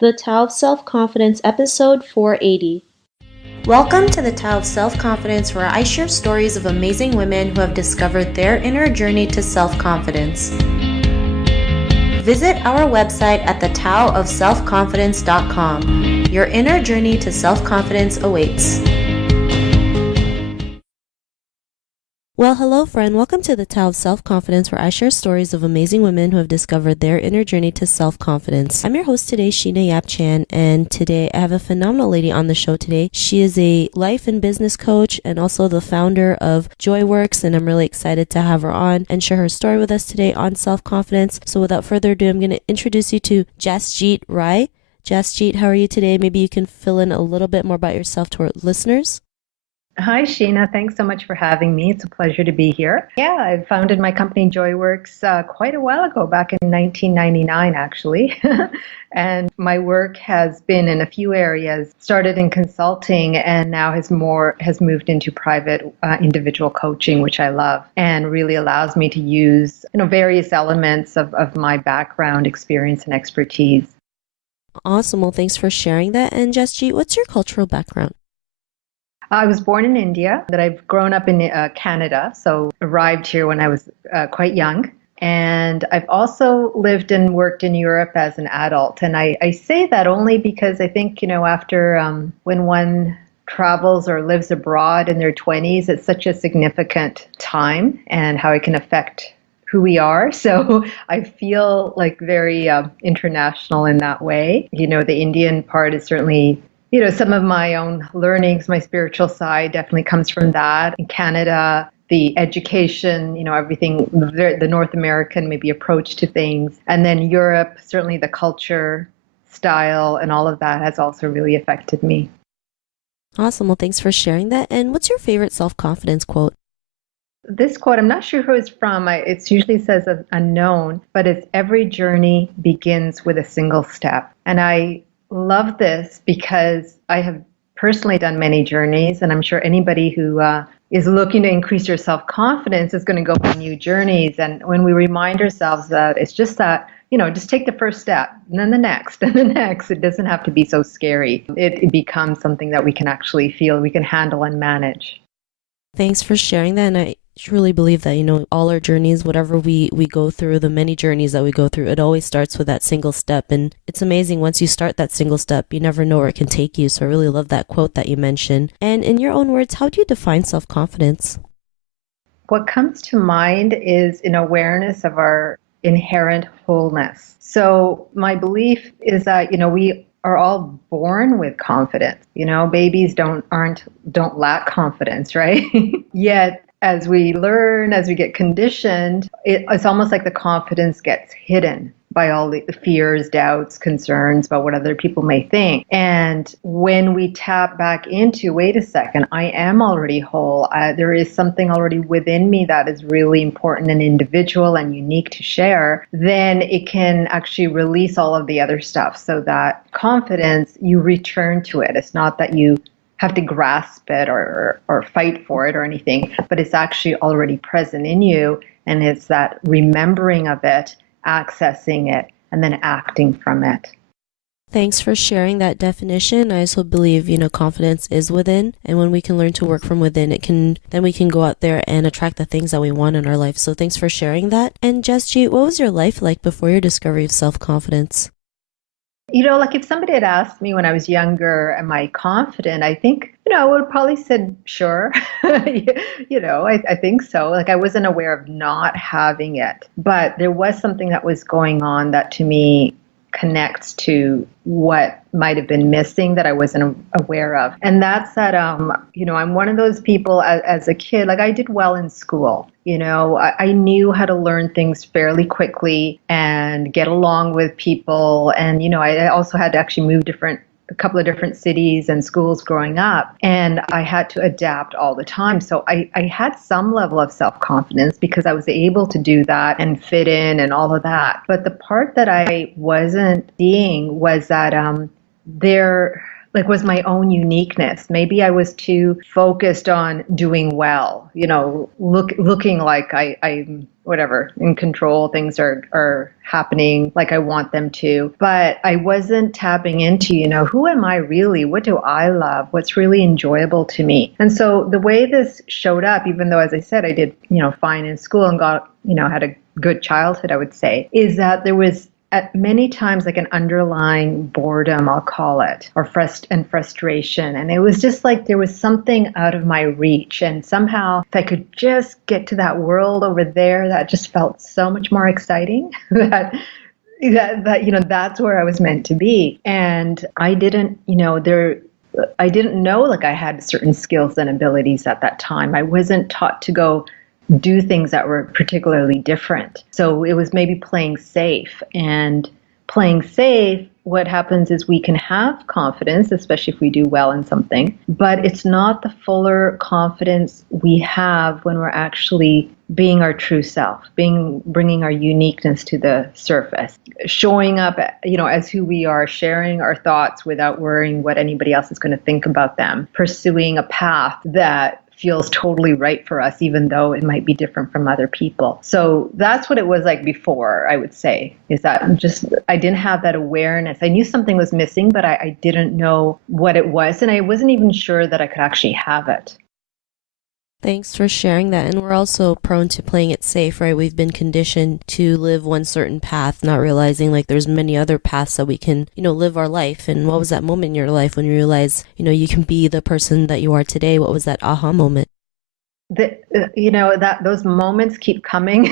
The Tao of Self-Confidence, episode 480. Welcome to the Tao of Self-Confidence, where I share stories of amazing women who have discovered their inner journey to self-confidence. Visit our website at thetaoofselfconfidence.com. Your inner journey to self-confidence awaits. Well, hello friend. Welcome to the Tao of Self-Confidence, where I share stories of amazing women who have discovered their inner journey to self-confidence. I'm your host today, Sheena Yap Chan, and today I have a phenomenal lady on the show today. She is a life and business coach and also the founder of JoyWorks, and I'm really excited to have her on and share her story with us today on self-confidence. So without further ado, I'm going to introduce you to Jasjit Rai. Jasjit, how are you today? Maybe you can fill in a little bit more about yourself to our listeners. Hi, Sheena. Thanks so much for having me. It's a pleasure to be here. Yeah, I founded my company JoyWorks quite a while ago, back in 1999, actually. And my work has been in a few areas, started in consulting and now has moved into private individual coaching, which I love, and really allows me to use various elements of my background, experience, and expertise. Awesome. Well, thanks for sharing that. And Jasjit, what's your cultural background? I was born in India, but I've grown up in Canada, so arrived here when I was quite young. And I've also lived and worked in Europe as an adult. And I say that only because I think, after when one travels or lives abroad in their 20s, it's such a significant time and how it can affect who we are. So I feel like very international in that way. The Indian part is certainly some of my own learnings, my spiritual side definitely comes from that. In Canada, the education, everything, the North American maybe approach to things. And then Europe, certainly the culture, style, and all of that has also really affected me. Awesome. Well, thanks for sharing that. And what's your favorite self-confidence quote? This quote, I'm not sure who it's from. It usually says unknown, but it's every journey begins with a single step. And I love this because I have personally done many journeys, and I'm sure anybody who is looking to increase your self-confidence is going to go on new journeys. And when we remind ourselves that it's just that, just take the first step and then the next and the next, it doesn't have to be so scary. It becomes something that we can actually feel, we can handle and manage. Thanks for sharing that. And I truly believe that, all our journeys, whatever we go through, the many journeys that we go through, it always starts with that single step. And it's amazing once you start that single step, you never know where it can take you. So I really love that quote that you mentioned. And in your own words, how do you define self-confidence? What comes to mind is an awareness of our inherent wholeness. So my belief is that, we are all born with confidence. Babies don't lack confidence, right? Yet as we learn, as we get conditioned, it's almost like the confidence gets hidden by all the fears, doubts, concerns about what other people may think. And when we tap back into, wait a second, I am already whole. There is something already within me that is really important and individual and unique to share, then it can actually release all of the other stuff so that confidence, you return to it. It's not that you have to grasp it or fight for it or anything, but it's actually already present in you. And it's that remembering of it, accessing it, and then acting from it. Thanks for sharing that definition. I also believe, confidence is within. And when we can learn to work from within, then we can go out there and attract the things that we want in our life. So thanks for sharing that. And Jasjit, what was your life like before your discovery of self-confidence? Like if somebody had asked me when I was younger, am I confident? I think, I would have probably said, sure. I think so. Like I wasn't aware of not having it, but there was something that was going on that to me connects to what might have been missing that I wasn't aware of. And that's that, I'm one of those people as a kid, like I did well in school. I knew how to learn things fairly quickly and get along with people. And, I also had to actually move a couple of different cities and schools growing up, and I had to adapt all the time. So I had some level of self-confidence because I was able to do that and fit in and all of that. But the part that I wasn't seeing was that like was my own uniqueness. Maybe I was too focused on doing well, looking like I'm whatever, in control. Things are happening like I want them to. But I wasn't tapping into, who am I really? What do I love? What's really enjoyable to me? And so the way this showed up, even though, as I said, I did, fine in school and got, had a good childhood, I would say, is that there was at many times like an underlying boredom, I'll call it, or frustration. And it was just like there was something out of my reach. And somehow if I could just get to that world over there, that just felt so much more exciting that that's where I was meant to be. And I didn't, I didn't know like I had certain skills and abilities at that time. I wasn't taught to go do things that were particularly different. So it was maybe playing safe. And playing safe, what happens is we can have confidence, especially if we do well in something, but it's not the fuller confidence we have when we're actually being our true self, bringing our uniqueness to the surface, showing up, as who we are, sharing our thoughts without worrying what anybody else is going to think about them, pursuing a path that feels totally right for us, even though it might be different from other people. So that's what it was like before, I would say, is that I didn't have that awareness. I knew something was missing, but I didn't know what it was. And I wasn't even sure that I could actually have it. Thanks for sharing that. And we're also prone to playing it safe, right? We've been conditioned to live one certain path, not realizing like there's many other paths that we can, live our life. And what was that moment in your life when you realized, you can be the person that you are today? What was that aha moment? That those moments keep coming.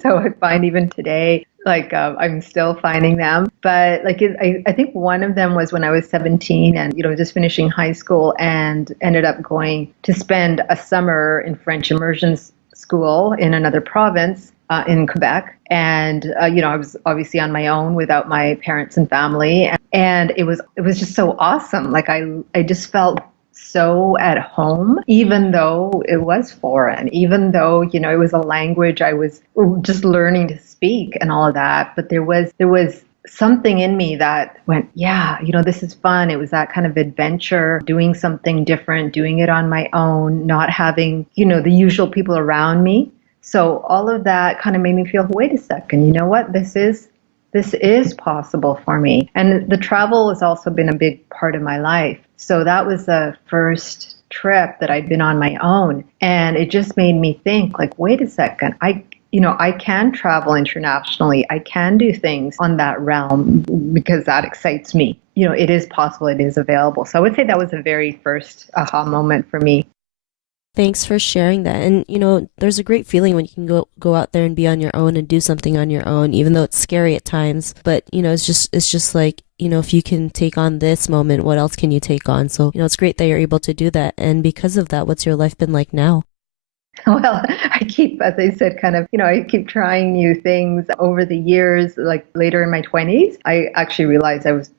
So I find even today, like I'm still finding them. But I think one of them was when I was 17 and, just finishing high school and ended up going to spend a summer in French immersion school in another province in Quebec. And, I was obviously on my own without my parents and family. And it was just so awesome. Like I just felt so at home, even though it was foreign, even though, it was a language I was just learning to speak and all of that. But there was something in me that went, yeah, this is fun. It was that kind of adventure, doing something different, doing it on my own, not having, the usual people around me. So all of that kind of made me feel, wait a second, you know what? This is possible for me. And the travel has also been a big part of my life. So that was the first trip that I'd been on my own. And it just made me think like, wait a second, I can travel internationally. I can do things on that realm because that excites me. It is possible. It is available. So I would say that was the very first aha moment for me. Thanks for sharing that. And, there's a great feeling when you can go out there and be on your own and do something on your own, even though it's scary at times. But, it's just like, if you can take on this moment, what else can you take on? So, it's great that you're able to do that. And because of that, what's your life been like now? Well, I keep, as I said, kind of, I keep trying new things over the years. Like later in my 20s, I actually realized I was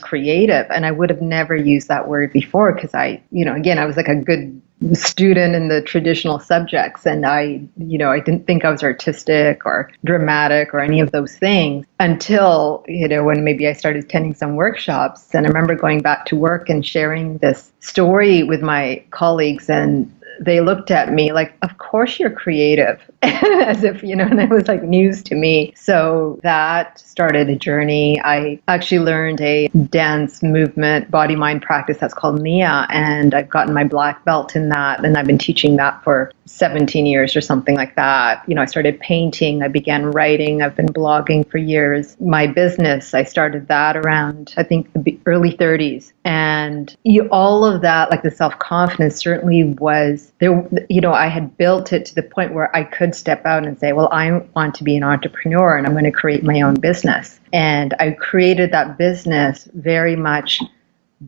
creative, and I would have never used that word before because again, I was like a good student in the traditional subjects, and I didn't think I was artistic or dramatic or any of those things until, when maybe I started attending some workshops. And I remember going back to work and sharing this story with my colleagues, and they looked at me like, of course you're creative, as if, and it was like news to me. So that started a journey. I actually learned a dance movement, body mind practice that's called Nia, and I've gotten my black belt in that, and I've been teaching that for 17 years or something like that. I started painting, I began writing, I've been blogging for years. My business, I started that around, I think, the early 30s. And all of that, like the self-confidence certainly was there. I had built it to the point where I could step out and say, well, I want to be an entrepreneur and I'm going to create my own business. And I created that business very much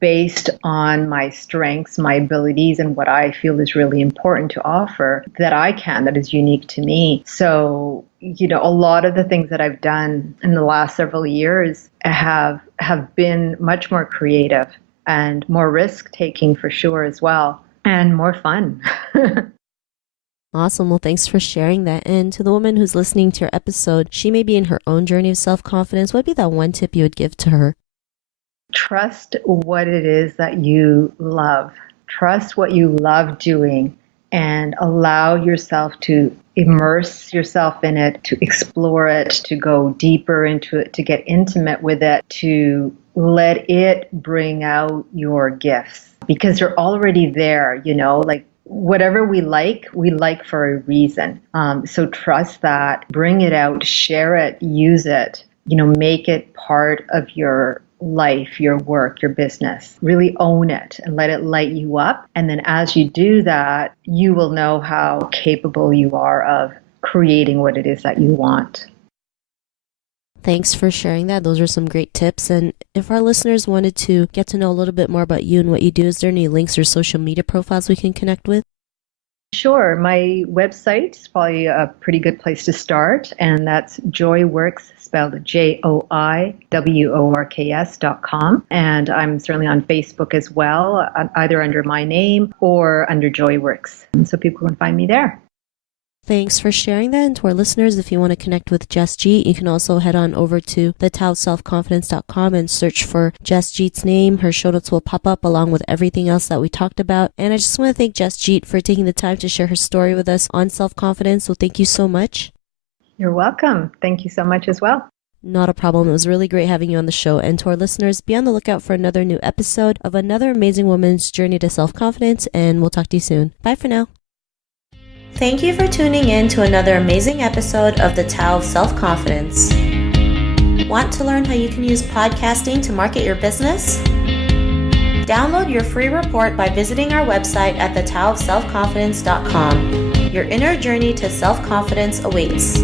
based on my strengths, my abilities, and what I feel is really important to offer that is unique to me. So, a lot of the things that I've done in the last several years have been much more creative and more risk-taking for sure as well, and more fun. Awesome. Well, thanks for sharing that. And to the woman who's listening to your episode, she may be in her own journey of self-confidence. What would be that one tip you would give to her? trust what it is that you love. Trust what you love doing and allow yourself to immerse yourself in it, to explore it, to go deeper into it, to get intimate with it, to let it bring out your gifts because they're already there, like whatever we like for a reason. So trust that, bring it out, share it, use it, make it part of your life, your work, your business. Really own it and let it light you up. And then as you do that, you will know how capable you are of creating what it is that you want. Thanks for sharing that. Those are some great tips. And if our listeners wanted to get to know a little bit more about you and what you do, is there any links or social media profiles we can connect with? Sure. My website is probably a pretty good place to start, and that's JoyWorks, spelled JoyWorks.com. And I'm certainly on Facebook as well, either under my name or under JoyWorks. And so people can find me there. Thanks for sharing that. And to our listeners, if you want to connect with Jasjit, you can also head on over to thetaoofselfconfidence.com and search for Jasjit's name. Her show notes will pop up along with everything else that we talked about. And I just want to thank Jasjit for taking the time to share her story with us on self-confidence. So thank you so much. You're welcome. Thank you so much as well. Not a problem. It was really great having you on the show. And to our listeners, be on the lookout for another new episode of another amazing woman's journey to self-confidence. And we'll talk to you soon. Bye for now. Thank you for tuning in to another amazing episode of the Tao of Self-Confidence. Want to learn how you can use podcasting to market your business? Download your free report by visiting our website at thetaoofselfconfidence.com. Your inner journey to self-confidence awaits.